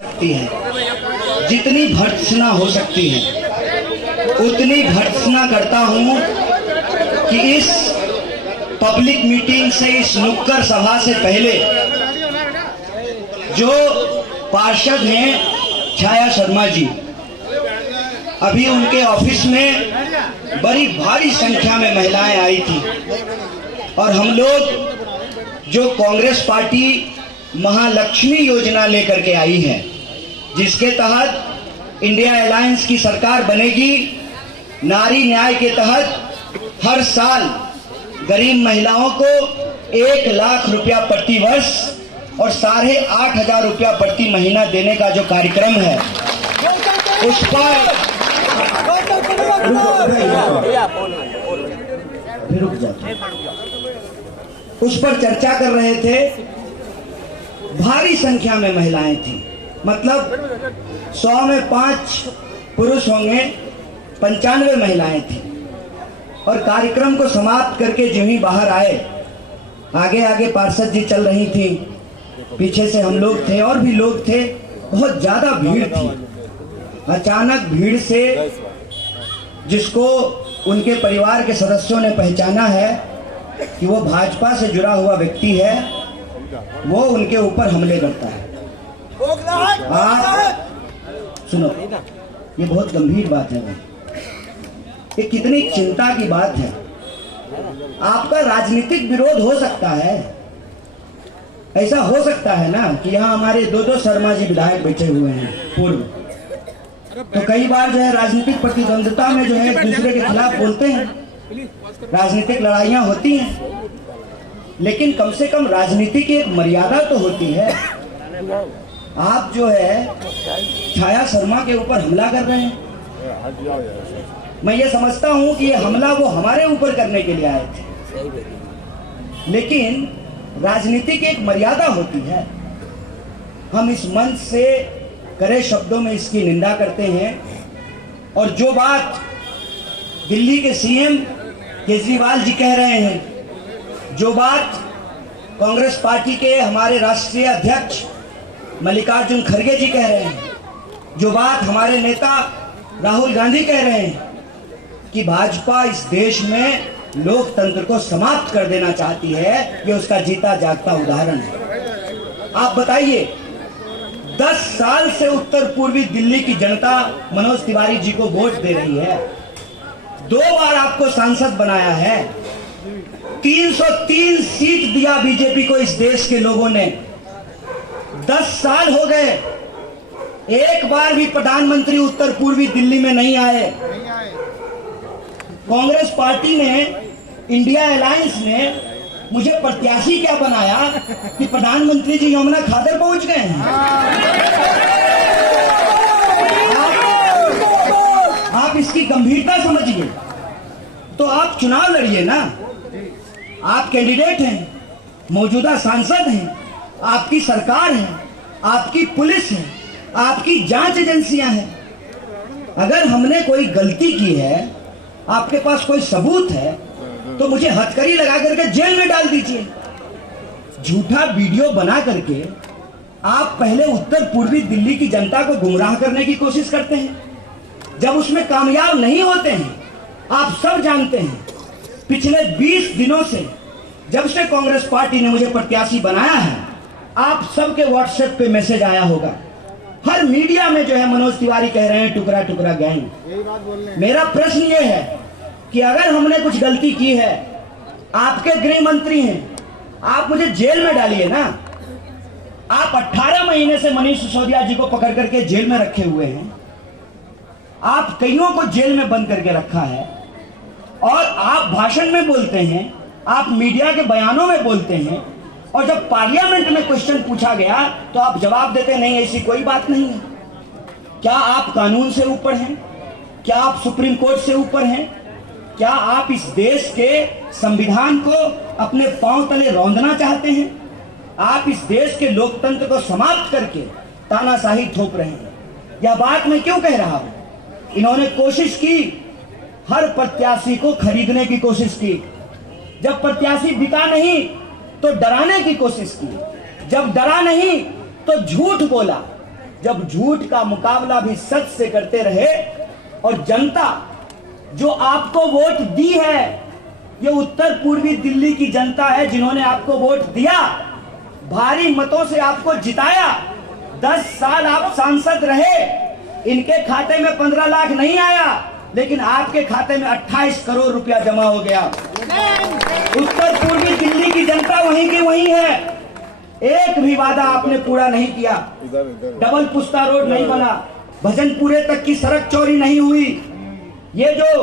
सकती है, जितनी भर्त्सना हो सकती है उतनी भर्त्सना करता हूं कि इस पब्लिक मीटिंग से, इस नुक्कड़ सभा से पहले जो पार्षद हैं छाया शर्मा जी, अभी उनके ऑफिस में बड़ी भारी संख्या में महिलाएं आई थी और हम लोग जो कांग्रेस पार्टी महालक्ष्मी योजना लेकर के आई है, जिसके तहत इंडिया अलायंस की सरकार बनेगी। नारी न्याय के तहत हर साल गरीब महिलाओं को 1 लाख रुपया प्रति वर्ष और 8,500 रुपया प्रति महीना देने का जो कार्यक्रम है, उस पर चर्चा कर रहे थे। भारी संख्या में महिलाएं थी, मतलब 100 में 5 पुरुष होंगे, 95 महिलाएं थी। और कार्यक्रम को समाप्त करके जो ही बाहर आए, आगे आगे पार्षद जी चल रही थी, पीछे से हम लोग थे और भी लोग थे। बहुत ज्यादा भीड़ थी। अचानक भीड़ से जिसको उनके परिवार के सदस्यों ने पहचाना है कि वो भाजपा से जुड़ा हुआ व्यक्ति है, वो उनके ऊपर हमले करता है। आप सुनो, ये बहुत गंभीर बात है, ये कितनी चिंता की बात है। आपका राजनीतिक विरोध हो सकता है, ऐसा हो सकता है ना कि यहाँ हमारे 2 शर्मा जी विधायक बैठे हुए हैं पूर्व, तो कई बार जो है राजनीतिक प्रतिद्वंद्विता में जो है एक दूसरे के खिलाफ बोलते हैं, राजनीतिक लड़ाइयाँ होती हैं, लेकिन कम से कम राजनीति की एक मर्यादा तो होती है। आप जो है छाया शर्मा के ऊपर हमला कर रहे हैं। मैं ये समझता हूं कि ये हमला वो हमारे ऊपर करने के लिए आए थे, लेकिन राजनीति की एक मर्यादा होती है। हम इस मंच से कड़े शब्दों में इसकी निंदा करते हैं और जो बात दिल्ली के सीएम केजरीवाल जी कह रहे हैं, जो बात कांग्रेस पार्टी के हमारे राष्ट्रीय अध्यक्ष मल्लिकार्जुन खड़गे जी कह रहे हैं, जो बात हमारे नेता राहुल गांधी कह रहे हैं कि भाजपा इस देश में लोकतंत्र को समाप्त कर देना चाहती है, ये उसका जीता जागता उदाहरण है। आप बताइए, 10 साल से उत्तर पूर्वी दिल्ली की जनता मनोज तिवारी जी को वोट दे रही है, 2 बार आपको सांसद बनाया है, 303 सीट दिया बीजेपी को इस देश के लोगों ने। 10 साल हो गए, एक बार भी प्रधानमंत्री उत्तर पूर्वी दिल्ली में नहीं आए। कांग्रेस पार्टी ने, इंडिया अलायंस ने मुझे प्रत्याशी क्या बनाया कि प्रधानमंत्री जी यमुना खादर पहुंच गए हैं। आप इसकी गंभीरता समझिए, तो आप चुनाव लड़िए ना। आप कैंडिडेट हैं, मौजूदा सांसद हैं, आपकी सरकार है, आपकी पुलिस है, आपकी जांच एजेंसियां हैं। अगर हमने कोई गलती की है, आपके पास कोई सबूत है, तो मुझे हथकड़ी लगा करके जेल में डाल दीजिए। झूठा वीडियो बना करके आप पहले उत्तर पूर्वी दिल्ली की जनता को गुमराह करने की कोशिश करते हैं। जब उसमें कामयाब नहीं होते हैं, आप सब जानते हैं, पिछले 20 दिनों से जब से कांग्रेस पार्टी ने मुझे प्रत्याशी बनाया है, आप सबके व्हाट्सएप पे मैसेज आया होगा, हर मीडिया में जो है मनोज तिवारी कह रहे हैं टुकड़ा टुकड़ा गैंग। मेरा प्रश्न ये है कि अगर हमने कुछ गलती की है, आपके गृह मंत्री हैं, आप मुझे जेल में डालिए ना। आप 18 महीने से मनीष सिसोदिया जी को पकड़ करके जेल में रखे हुए हैं, आप कईयों को जेल में बंद करके रखा है, और आप भाषण में बोलते हैं, आप मीडिया के बयानों में बोलते हैं, और जब पार्लियामेंट में क्वेश्चन पूछा गया तो आप जवाब देते नहीं, ऐसी कोई बात नहीं है। क्या आप कानून से ऊपर हैं? क्या आप सुप्रीम कोर्ट से ऊपर हैं? क्या आप इस देश के संविधान को अपने पांव तले रौंदना चाहते हैं? आप इस देश के लोकतंत्र को समाप्त करके तानाशाही थोप रहे हैं। यह बात मैं क्यों कह रहा हूं? इन्होंने कोशिश की, हर प्रत्याशी को खरीदने की कोशिश की। जब प्रत्याशी बिका नहीं तो डराने की कोशिश की, जब डरा नहीं तो झूठ बोला, जब झूठ का मुकाबला भी सच से करते रहे और जनता जो आपको वोट दी है, ये उत्तर पूर्वी दिल्ली की जनता है जिन्होंने आपको वोट दिया, भारी मतों से आपको जिताया, 10 साल आप सांसद रहे, इनके खाते में 15 लाख नहीं आया, लेकिन आपके खाते में 28 करोड़ रुपया जमा हो गया। उत्तर पूर्वी दिल्ली की जनता वहीं की वहीं है। एक भी वादा आपने पूरा नहीं किया। डबल पुस्ता रोड नहीं बना, भजनपुरे तक की सड़क चौड़ी नहीं हुई, ये जो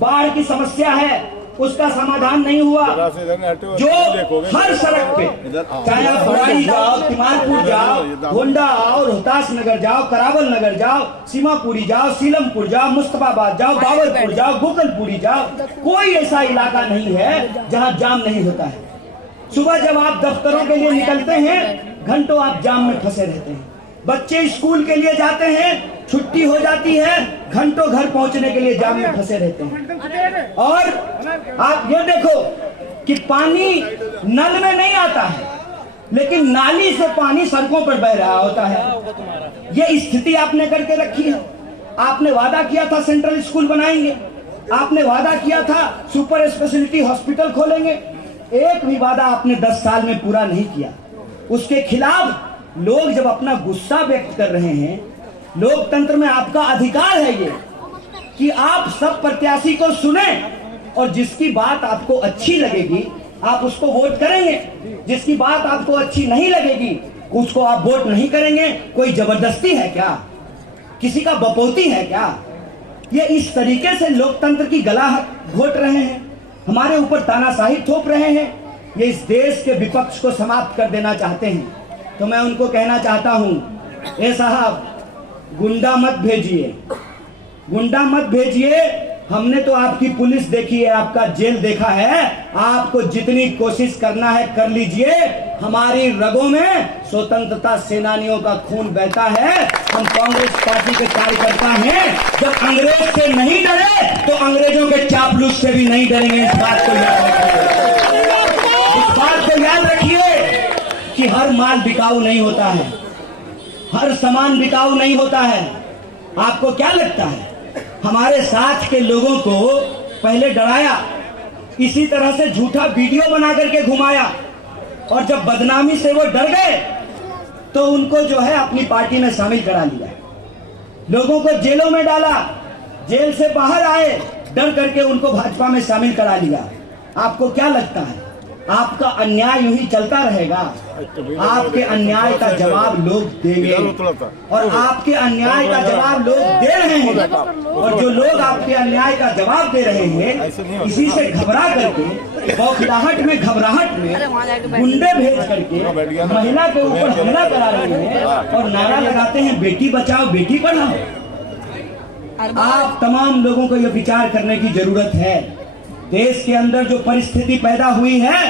बाढ़ की समस्या है उसका समाधान नहीं हुआ। जो हर सड़क पे, चाहे आप बड़ाई जाओ, तिमारपुर जाओ, गोंडा आओ, रोहतास नगर जाओ, करावल नगर जाओ, सीमापुरी जाओ, सीलमपुर जाओ, मुस्तफाबाद जाओ, बाबरपुर जाओ, गोकलपुरी जाओ, कोई ऐसा इलाका नहीं है जहां जाम नहीं होता है। सुबह जब आप दफ्तरों के लिए निकलते हैं, घंटों आप जाम में फंसे रहते हैं। बच्चे स्कूल के लिए जाते हैं, छुट्टी हो जाती है, घंटों घर पहुंचने के लिए जाम में फंसे रहते हैं। और आप ये देखो कि पानी नल में नहीं आता है, लेकिन नाली से पानी सड़कों पर बह रहा होता है। ये स्थिति आपने करके रखी है। आपने वादा किया था सेंट्रल स्कूल बनाएंगे, आपने वादा किया था सुपर स्पेशलिटी हॉस्पिटल खोलेंगे, एक भी वादा आपने 10 साल में पूरा नहीं किया। उसके खिलाफ लोग जब अपना गुस्सा व्यक्त कर रहे हैं, लोकतंत्र में आपका अधिकार है ये कि आप सब प्रत्याशी को सुने और जिसकी बात आपको अच्छी लगेगी आप उसको वोट करेंगे, जिसकी बात आपको अच्छी नहीं लगेगी उसको आप वोट नहीं करेंगे। कोई जबरदस्ती है क्या? किसी का बपौती है क्या? ये इस तरीके से लोकतंत्र की गला घोट रहे हैं, हमारे ऊपर तानाशाही थोप रहे हैं। ये इस देश के विपक्ष को समाप्त कर देना चाहते हैं। तो मैं उनको कहना चाहता हूं, ए साहब, गुंडा मत भेजिए, गुंडा मत भेजिए। हमने तो आपकी पुलिस देखी है, आपका जेल देखा है। आपको जितनी कोशिश करना है कर लीजिए। हमारी रगों में स्वतंत्रता सेनानियों का खून बहता है। हम कांग्रेस पार्टी के कार्यकर्ता हैं। जब अंग्रेज से नहीं डरे तो अंग्रेजों के चापलूस से भी नहीं डरेंगे। इस बात को याद रखिए, इस बात को याद रखिए कि हर माल बिकाऊ नहीं होता है, हर सामान बिकाऊ नहीं होता है। आपको क्या लगता है हमारे साथ के लोगों को पहले डराया, इसी तरह से झूठा वीडियो बना करके घुमाया, और जब बदनामी से वो डर गए तो उनको जो है अपनी पार्टी में शामिल करा लिया, लोगों को जेलों में डाला, जेल से बाहर आए डर करके उनको भाजपा में शामिल करा लिया। आपको क्या लगता है आपका अन्याय यूं ही चलता रहेगा? आपके अन्याय का जवाब लोग देंगे, और आपके अन्याय का जवाब लोग दे रहे हैं। और जो लोग आपके अन्याय का जवाब दे रहे हैं, इसी से घबरा करके, बौखलाहट में, घबराहट में गुंडे भेज करके महिला के ऊपर हमला करा रहे हैं और नारा लगाते हैं बेटी बचाओ बेटी पढ़ाओ। आप तमाम लोगों को यह विचार करने की जरूरत है। देश के अंदर जो परिस्थिति पैदा हुई है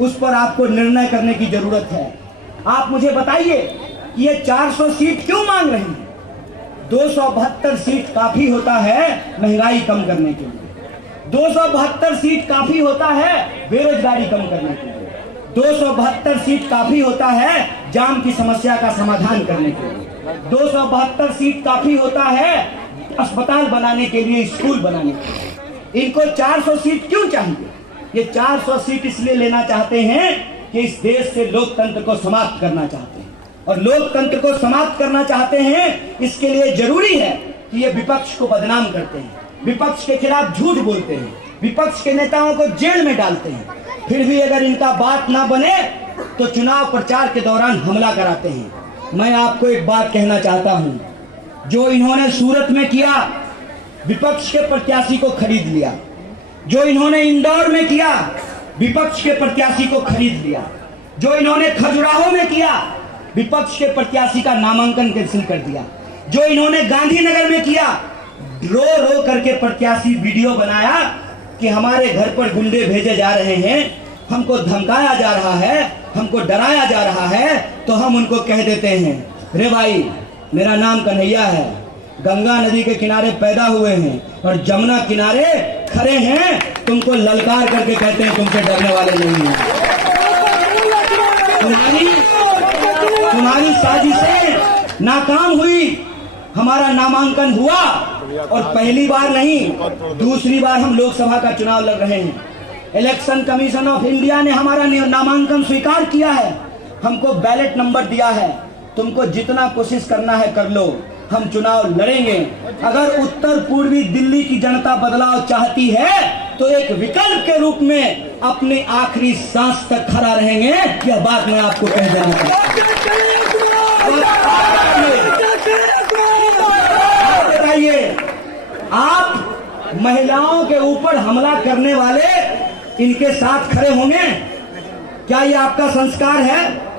उस पर आपको निर्णय करने की जरूरत है। आप मुझे बताइए कि ये 400 सीट क्यों मांग रहे हैं? 272 सीट काफी होता है महंगाई कम करने के लिए, 272 सीट काफी होता है बेरोजगारी कम करने के लिए, 272 सीट काफी होता है जाम की समस्या का समाधान करने के लिए, 272 सीट काफी होता है अस्पताल बनाने के लिए, स्कूल बनाने के लिए। इनको 400 सीट क्यों चाहिए? ये 400 सीट इसलिए लेना चाहते हैं कि इस देश से लोकतंत्र को समाप्त करना चाहते हैं, और लोकतंत्र को समाप्त करना चाहते हैं। इसके लिए जरूरी है कि ये विपक्ष को बदनाम करते हैं, विपक्ष के खिलाफ झूठ बोलते हैं, विपक्ष के नेताओं को जेल में डालते हैं, फिर भी अगर इनका बात ना बने तो चुनाव प्रचार के दौरान हमला कराते हैं। मैं आपको एक बात कहना चाहता हूं, जो इन्होंने सूरत में किया, विपक्ष के प्रत्याशी को खरीद लिया, जो इन्होंने इंदौर में किया, विपक्ष के प्रत्याशी को खरीद लिया, जो इन्होंने खजुराहो में किया, विपक्ष के प्रत्याशी का नामांकन कैंसिल कर दिया, जो इन्होंने गांधीनगर में किया, रो रो करके प्रत्याशी वीडियो बनाया कि हमारे घर पर गुंडे भेजे जा रहे हैं, हमको धमकाया जा रहा है, हमको डराया जा रहा है, तो हम उनको कह देते हैं, रे भाई मेरा नाम कन्हैया है, गंगा नदी के किनारे पैदा हुए हैं और जमुना किनारे खड़े हैं, तुमको ललकार करके कहते हैं तुमसे डरने वाले नहीं हैं। तुम्हारी साजिशें नाकाम हुई, हमारा नामांकन हुआ और पहली बार नहीं दूसरी बार हम लोकसभा का चुनाव लड़ रहे हैं। इलेक्शन कमीशन ऑफ इंडिया ने हमारा नामांकन स्वीकार किया है, हमको बैलेट नंबर दिया है। तुमको जितना कोशिश करना है कर लो, हम चुनाव लड़ेंगे। अगर उत्तर पूर्वी दिल्ली की जनता बदलाव चाहती है तो एक विकल्प के रूप में अपने आखिरी सांस तक खड़ा रहेंगे। यह बात मैं आपको कह देना चाहता हूं। बताइए, आप महिलाओं के ऊपर हमला करने वाले इनके साथ खड़े होंगे? क्या ये आपका संस्कार है?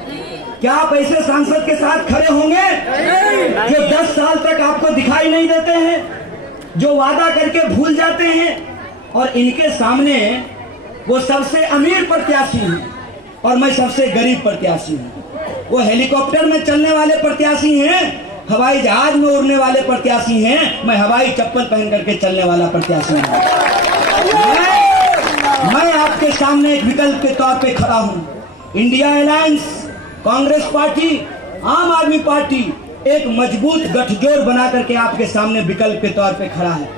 क्या आप ऐसे सांसद के साथ खड़े होंगे जो 10 साल तक आपको दिखाई नहीं देते हैं, जो वादा करके भूल जाते हैं? और इनके सामने वो सबसे अमीर प्रत्याशी हैं और मैं सबसे गरीब प्रत्याशी हूं। वो हेलीकॉप्टर में चलने वाले प्रत्याशी हैं, हवाई जहाज में उड़ने वाले प्रत्याशी हैं, मैं हवाई चप्पल पहन करके चलने वाला प्रत्याशी हूं। मैं आपके सामने एक विकल्प के तौर पे खड़ा हूं। इंडिया अलायंस, कांग्रेस पार्टी, आम आदमी पार्टी एक मजबूत गठजोड़ बना करके आपके सामने विकल्प के तौर पे खड़ा है।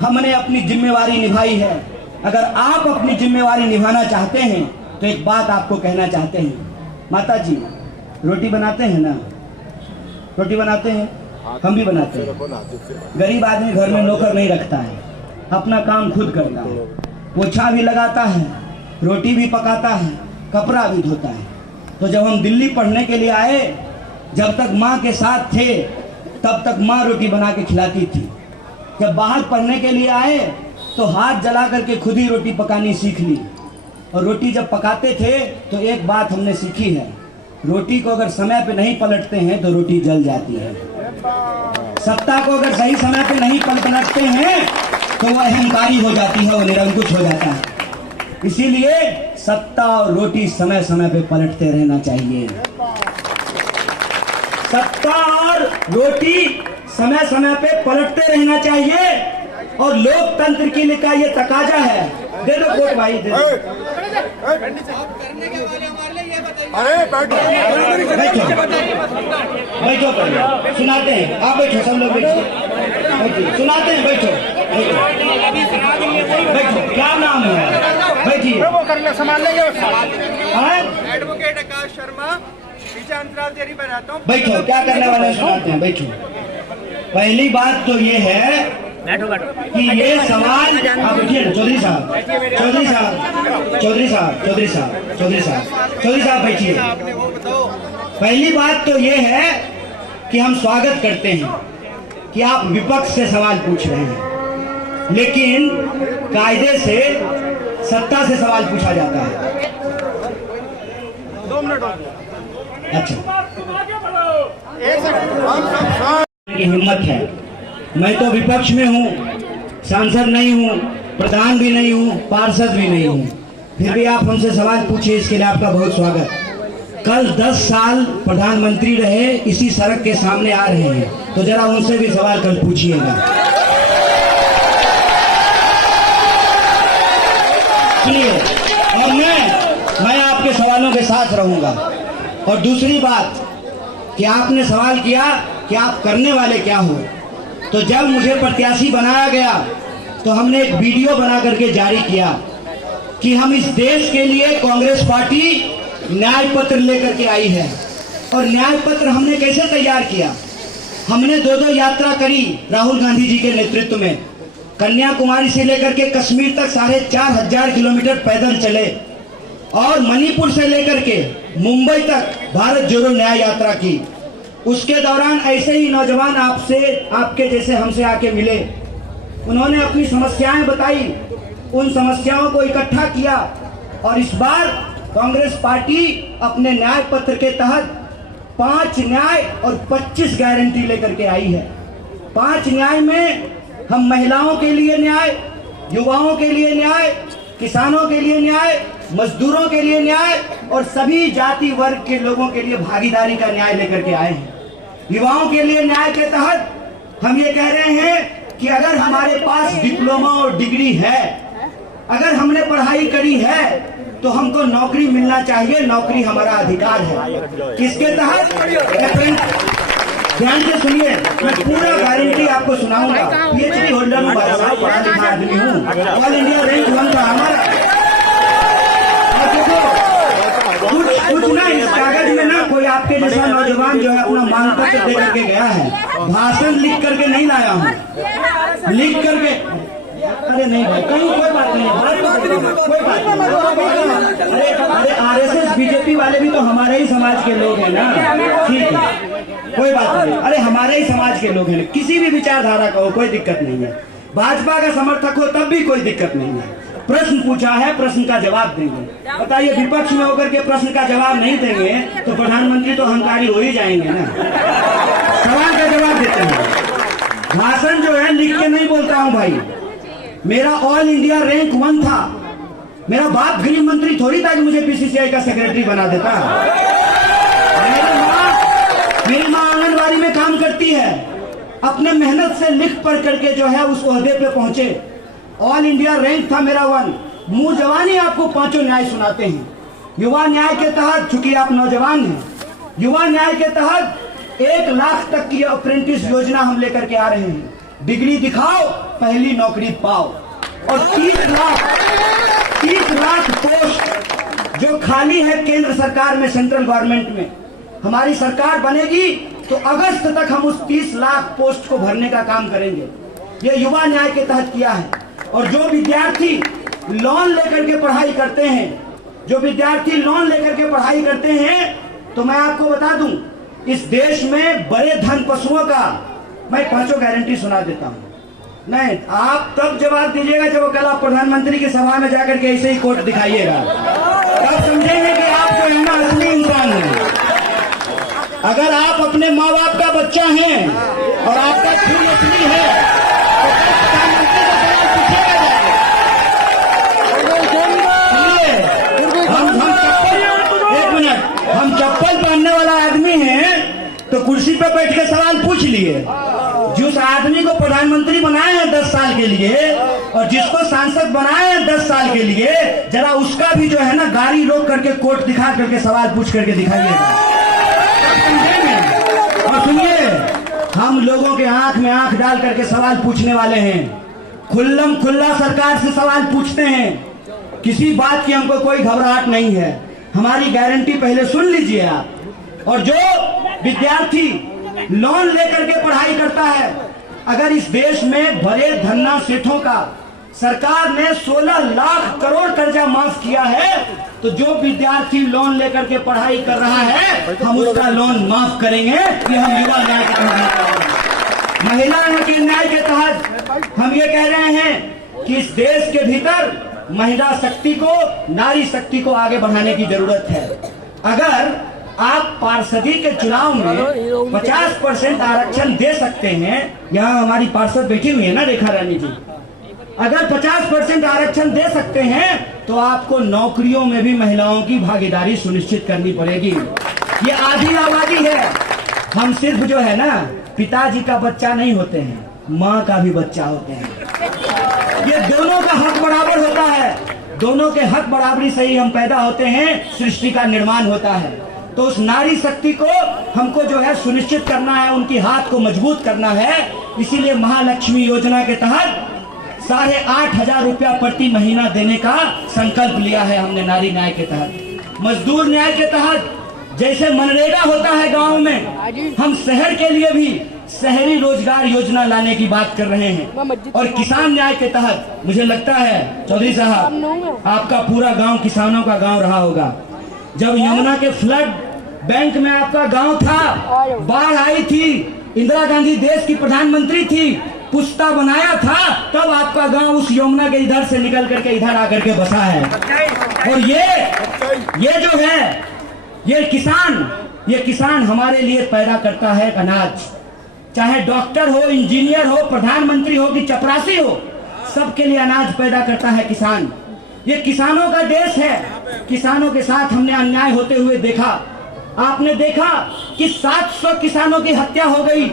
हमने अपनी जिम्मेवारी निभाई है। अगर आप अपनी जिम्मेवारी निभाना चाहते हैं तो एक बात आपको कहना चाहते हैं। माता जी रोटी बनाते हैं ना? रोटी बनाते हैं, हम भी बनाते हैं। गरीब आदमी घर में नौकर नहीं रखता है, अपना काम खुद करता है, पोछा भी लगाता है, रोटी भी पकाता है, कपड़ा भी धोता है। तो जब हम दिल्ली पढ़ने के लिए आए, जब तक माँ के साथ थे तब तक माँ रोटी बना के खिलाती थी। जब बाहर पढ़ने के लिए आए तो हाथ जला करके खुद ही रोटी पकानी सीख ली। और रोटी जब पकाते थे तो एक बात हमने सीखी है, रोटी को अगर समय पे नहीं पलटते हैं तो रोटी जल जाती है। सत्ता को अगर सही समय पे नहीं पलटते हैं तो वो अहंकारी हो जाती है, वो निरंकुश हो जाता है। इसीलिए सत्ता और रोटी समय समय पे पलटते रहना चाहिए। सत्ता और रोटी समय समय पे पलटते रहना चाहिए और लोकतंत्र के लिए का ये तकाजा है। दे दो वोट भाई, दे दो। बैठो बैठो, सुनाते हैं। आप बैठो, सब लोग बैठो, सुनाते हैं। बैठो बैठो। क्या नाम है? बैठिए। एडवोकेट आकाश शर्मा, पीछे अंतराल देरी में रहता हूँ। बैठो, क्या करने वाले सुनाते हैं। बैठो। पहली बात तो ये है कि ये सवाल, आप बैठिए। चौधरी साहब, चौधरी साहब, चौधरी साहब, चौधरी साहब, चौधरी साहब, चौधरी साहब बैठिए। पहली बात तो ये है कि हम स्वागत करते हैं कि आप विपक्ष से सवाल पूछ रहे हैं, लेकिन कायदे से सत्ता से सवाल पूछा जाता है। 2 मिनट। अच्छा, की हिम्मत है। मैं तो विपक्ष में हूँ, सांसद नहीं हूँ, प्रधान भी नहीं हूँ, पार्षद भी नहीं हूँ, फिर भी आप हमसे सवाल पूछे, इसके लिए आपका बहुत स्वागत। कल 10 साल प्रधानमंत्री रहे, इसी सड़क के सामने आ रहे हैं, तो जरा उनसे भी सवाल कल पूछिएगा। और मैं आपके सवालों के साथ रहूंगा। और दूसरी बात कि आपने सवाल किया कि आप करने वाले क्या हो, तो जब मुझे प्रत्याशी बनाया गया तो हमने एक वीडियो बना करके जारी किया कि हम इस देश के लिए कांग्रेस पार्टी न्याय पत्र लेकर के आई है। और न्याय पत्र हमने कैसे तैयार किया? हमने 2 यात्रा करी राहुल गांधी जी के नेतृत्व में, कन्याकुमारी से लेकर के कश्मीर तक 4500 किलोमीटर पैदल चले और मणिपुर से लेकर के मुंबई तक भारत जोड़ो न्याय यात्रा की। उसके दौरान ऐसे ही नौजवान आपके जैसे हमसे आके मिले, उन्होंने अपनी समस्याएं बताई, उन समस्याओं को इकट्ठा किया और इस बार कांग्रेस पार्टी अपने न्याय पत्र के तहत 5 न्याय और 25 गारंटी लेकर के आई है। 5 न्याय में हम महिलाओं के लिए न्याय, युवाओं के लिए न्याय, किसानों के लिए न्याय, मजदूरों के लिए न्याय और सभी जाति वर्ग के लोगों के लिए भागीदारी का न्याय लेकर के आए हैं। युवाओं के लिए न्याय के तहत हम ये कह रहे हैं कि अगर हमारे पास डिप्लोमा और डिग्री है, अगर हमने पढ़ाई करी है तो हमको नौकरी मिलना चाहिए, नौकरी हमारा अधिकार है। किसके तहत? ध्यान से सुनिए, मैं पूरा गारंटी आपको सुनाऊंगा। पीएचडी होल्डर हूँ, पढ़ा लिखा आदमी हूँ, ऑल इंडिया रैंक 1 था हमारा। और देखो कुछ ना इस कागज में ना कोई आपके जैसा नौजवान जो है अपना मांग पत्र दे करके गया है, भाषण लिख करके नहीं लाया हूँ, लिख करके। अरे नहीं भाई, कहीं कोई बात नहीं, कोई बात नहीं। अरे आरएसएस बीजेपी वाले भी तो हमारे ही समाज के लोग हैं ना, ठीक है, कोई बात नहीं। अरे हमारे ही समाज के लोग हैं, किसी भी विचारधारा का हो, कोई दिक्कत नहीं है। भाजपा का समर्थक हो तब भी कोई दिक्कत नहीं है। प्रश्न पूछा है, प्रश्न का जवाब देंगे। बताइए, विपक्ष में होकर के प्रश्न का जवाब नहीं देंगे तो प्रधानमंत्री तो अहंकारी हो ही जाएंगे ना। सवाल का जवाब देते हैं। भाषण जो है लिख के नहीं बोलता हूँ भाई, मेरा ऑल इंडिया रैंक 1 था। मेरा बाप गृह मंत्री थोड़ी था कि मुझे बीसीसीआई का सेक्रेटरी बना देता। मेरी माँ आंगनबाड़ी में काम करती है, अपने मेहनत से लिख पढ़ करके जो है उस ओहदे पे पहुंचे। ऑल इंडिया रैंक था मेरा 1। मुंह जवानी आपको पांचों न्याय सुनाते हैं। युवा न्याय के तहत, चूंकि आप नौजवान हैं, युवा न्याय के तहत 1 लाख तक की अप्रेंटिस योजना हम लेकर के आ रहे हैं। डिग्री दिखाओ, पहली नौकरी पाओ। और 30 लाख पोस्ट जो खाली है केंद्र सरकार में, सेंट्रल गवर्नमेंट में, हमारी सरकार बनेगी तो अगस्त तक हम उस 30 लाख पोस्ट को भरने का काम करेंगे। ये युवा न्याय के तहत किया है। और जो विद्यार्थी लोन लेकर के पढ़ाई करते हैं, जो विद्यार्थी लोन लेकर के पढ़ाई करते हैं, तो मैं आपको बता दूं, इस देश में बड़े धन पशुओं का मैं 5 गारंटी सुना देता हूं। नहीं, आप तब जवाब दीजिएगा जब कल आप प्रधानमंत्री की सभा में जाकर के ऐसे ही कोट दिखाइएगा, तब समझेंगे कि आप जो है ना असली इंसान हैं। अगर आप अपने माँ बाप का बच्चा हैं और आपका खून असली है तो प्रधानमंत्री का सवाल पूछेगा जाएगा। एक मिनट, हम चप्पल पहनने वाला आदमी है तो कुर्सी पे बैठ के सवाल पूछ लिए। जिस आदमी को प्रधानमंत्री बनाए हैं 10 साल के लिए और जिसको सांसद बनाए हैं 10 साल के लिए, जरा उसका भी जो है ना गाड़ी रोक करके कोट दिखा करके सवाल पूछ करके दिखाइएगा। और सुनिए, हम लोगों के आंख में आंख डाल करके सवाल पूछने वाले हैं। खुल्लम खुल्ला सरकार से सवाल पूछते हैं, किसी बात की हमको कोई घबराहट नहीं है। हमारी गारंटी पहले सुन लीजिए आप। और जो विद्यार्थी लोन लेकर के पढ़ाई करता है, अगर इस देश में बड़े धन्ना सेठों का सरकार ने 16 लाख करोड़ कर्जा माफ किया है, तो जो विद्यार्थी लोन लेकर के पढ़ाई कर रहा है हम उसका लोन माफ करेंगे। कि हम युवा न्याय के तहत, महिला के न्याय के तहत हम ये कह रहे हैं कि इस देश के भीतर महिला शक्ति को, नारी शक्ति को आगे बढ़ाने की जरूरत है। अगर आप पार्षदी के चुनाव में 50% आरक्षण दे सकते हैं, यहाँ हमारी पार्षद बैठी हुई है ना रेखा रानी जी, अगर 50% आरक्षण दे सकते हैं तो आपको नौकरियों में भी महिलाओं की भागीदारी सुनिश्चित करनी पड़ेगी। ये आधी आबादी है। हम सिर्फ जो है ना पिताजी का बच्चा नहीं होते हैं, माँ का भी बच्चा होते हैं। ये दोनों का हक बराबर होता है, दोनों के हक बराबरी से ही हम पैदा होते हैं, सृष्टि का निर्माण होता है। तो उस नारी शक्ति को हमको जो है सुनिश्चित करना है, उनकी हाथ को मजबूत करना है। इसीलिए महालक्ष्मी योजना के तहत 8,500 रुपया प्रति महीना देने का संकल्प लिया है हमने नारी न्याय के तहत। मजदूर न्याय के तहत जैसे मनरेगा होता है गांव में, हम शहर के लिए भी शहरी रोजगार योजना लाने की बात कर रहे हैं। और किसान न्याय के तहत मुझे लगता है चौधरी साहब आपका पूरा गांव किसानों का गांव रहा होगा। जब यमुना के फ्लड बैंक में आपका गांव था, बाढ़ आई थी, इंदिरा गांधी देश की प्रधानमंत्री थी, पुस्ता बनाया था, तब आपका गांव उस यमुना के इधर से निकल करके इधर आकर के बसा है। और ये जो है ये किसान हमारे लिए पैदा करता है अनाज। चाहे डॉक्टर हो, इंजीनियर हो, प्रधानमंत्री हो कि चपरासी हो, सबके लिए अनाज पैदा करता है किसान। ये किसानों का देश है। किसानों के साथ हमने अन्याय होते हुए देखा। आपने देखा कि 700 किसानों की हत्या हो गई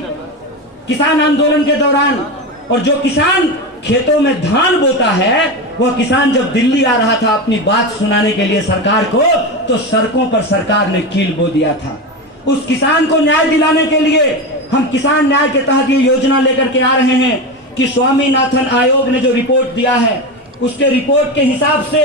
किसान आंदोलन के दौरान। और जो किसान खेतों में धान बोता है, वह किसान जब दिल्ली आ रहा था अपनी बात सुनाने के लिए सरकार को, तो सड़कों पर सरकार ने कील बो दिया था। उस किसान को न्याय दिलाने के लिए हम किसान न्याय के तहत ये योजना लेकर के आ रहे हैं कि स्वामीनाथन आयोग ने जो रिपोर्ट दिया है, उसके रिपोर्ट के हिसाब से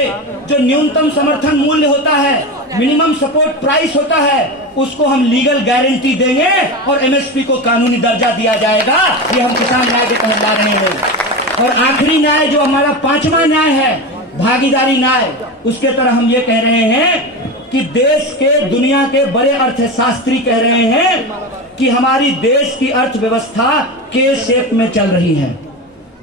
जो न्यूनतम समर्थन मूल्य होता है, मिनिमम सपोर्ट प्राइस होता है, उसको हम लीगल गारंटी देंगे और एमएसपी को कानूनी दर्जा दिया जाएगा। ये हम किसान न्याय के तहत ला रहे हैं। और आखिरी न्याय जो हमारा 5वां न्याय है, भागीदारी न्याय, उसके तरह हम ये कह रहे हैं कि देश के दुनिया के बड़े अर्थशास्त्री कह रहे हैं कि हमारी देश की अर्थव्यवस्था के शेप में चल रही है।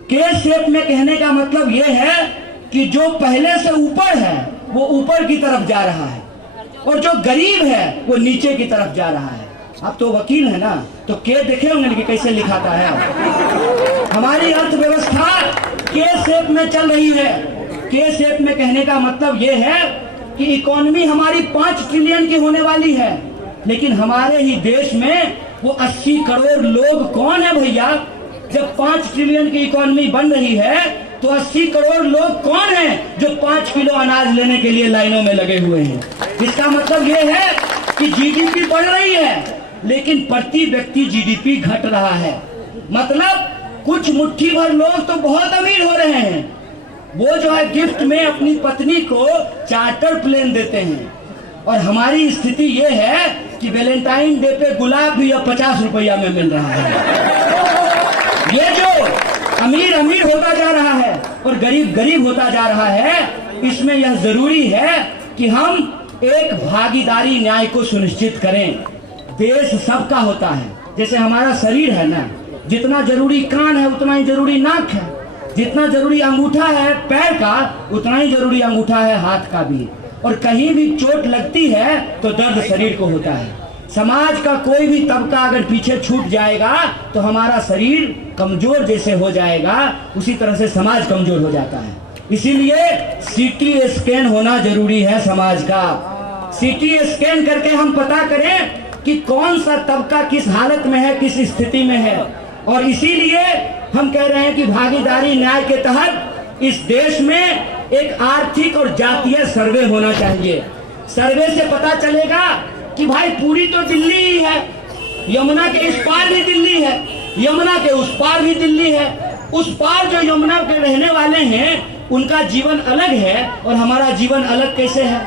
के शेप में कहने का मतलब यह है कि जो पहले से ऊपर है वो ऊपर की तरफ जा रहा है और जो गरीब है वो नीचे की तरफ जा रहा है। आप तो वकील है ना, तो के देखे होंगे कि कैसे लिखाता है। हमारी अर्थव्यवस्था के शेप में चल रही है। के शेप में कहने का मतलब यह है कि इकोनॉमी हमारी 5 ट्रिलियन की होने वाली है, लेकिन हमारे ही देश में वो 80 करोड़ लोग कौन है भैया? जब 5 ट्रिलियन की इकोनॉमी बन रही है तो 80 करोड़ लोग कौन हैं जो 5 किलो अनाज लेने के लिए लाइनों में लगे हुए हैं? इसका मतलब यह है कि जीडीपी बढ़ रही है, लेकिन प्रति व्यक्ति जीडीपी घट रहा है। मतलब कुछ मुट्ठी भर लोग तो बहुत अमीर हो रहे हैं, वो जो है गिफ्ट में अपनी पत्नी को चार्टर प्लेन देते हैं, और हमारी स्थिति ये है कि वैलेंटाइन डे पे गुलाब भी अब 50 रुपया में मिल रहा है। ये जो अमीर अमीर होता जा रहा है और गरीब गरीब होता जा रहा है, इसमें यह जरूरी है कि हम एक भागीदारी न्याय को सुनिश्चित करें। देश सबका होता है। जैसे हमारा शरीर है ना, जितना जरूरी कान है उतना ही जरूरी नाक है, जितना जरूरी अंगूठा है पैर का उतना ही जरूरी अंगूठा है हाथ का भी। और कहीं भी चोट लगती है तो दर्द शरीर को होता है। समाज का कोई भी तबका अगर पीछे छूट जाएगा तो हमारा शरीर कमजोर जैसे हो जाएगा, उसी तरह से समाज कमजोर हो जाता है। इसीलिए सीटी स्कैन होना जरूरी है समाज का। सीटी स्कैन करके हम पता करें कि कौन सा तबका किस हालत में है, किस स्थिति में है। और इसीलिए हम कह रहे हैं कि भागीदारी न्याय के तहत इस देश में एक आर्थिक और जातीय सर्वे होना चाहिए। सर्वे से पता चलेगा कि भाई पूरी तो दिल्ली ही है, यमुना के इस पार भी दिल्ली है, यमुना के उस पार भी दिल्ली है। उस पार जो यमुना के रहने वाले हैं उनका जीवन अलग है और हमारा जीवन अलग कैसे है?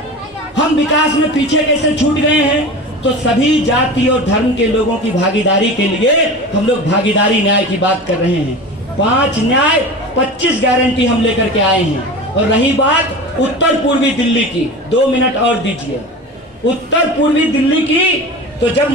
हम विकास में पीछे कैसे छूट गए हैं? तो सभी जाति और धर्म के लोगों की भागीदारी के लिए हम लोग भागीदारी न्याय की बात कर रहे हैं। 5 न्याय 25 गारंटी हम लेकर के आए हैं। और रही बात उत्तर पूर्वी दिल्ली की, 2 मिनट और दीजिए। उत्तर पूर्वी दिल्ली की, तो जब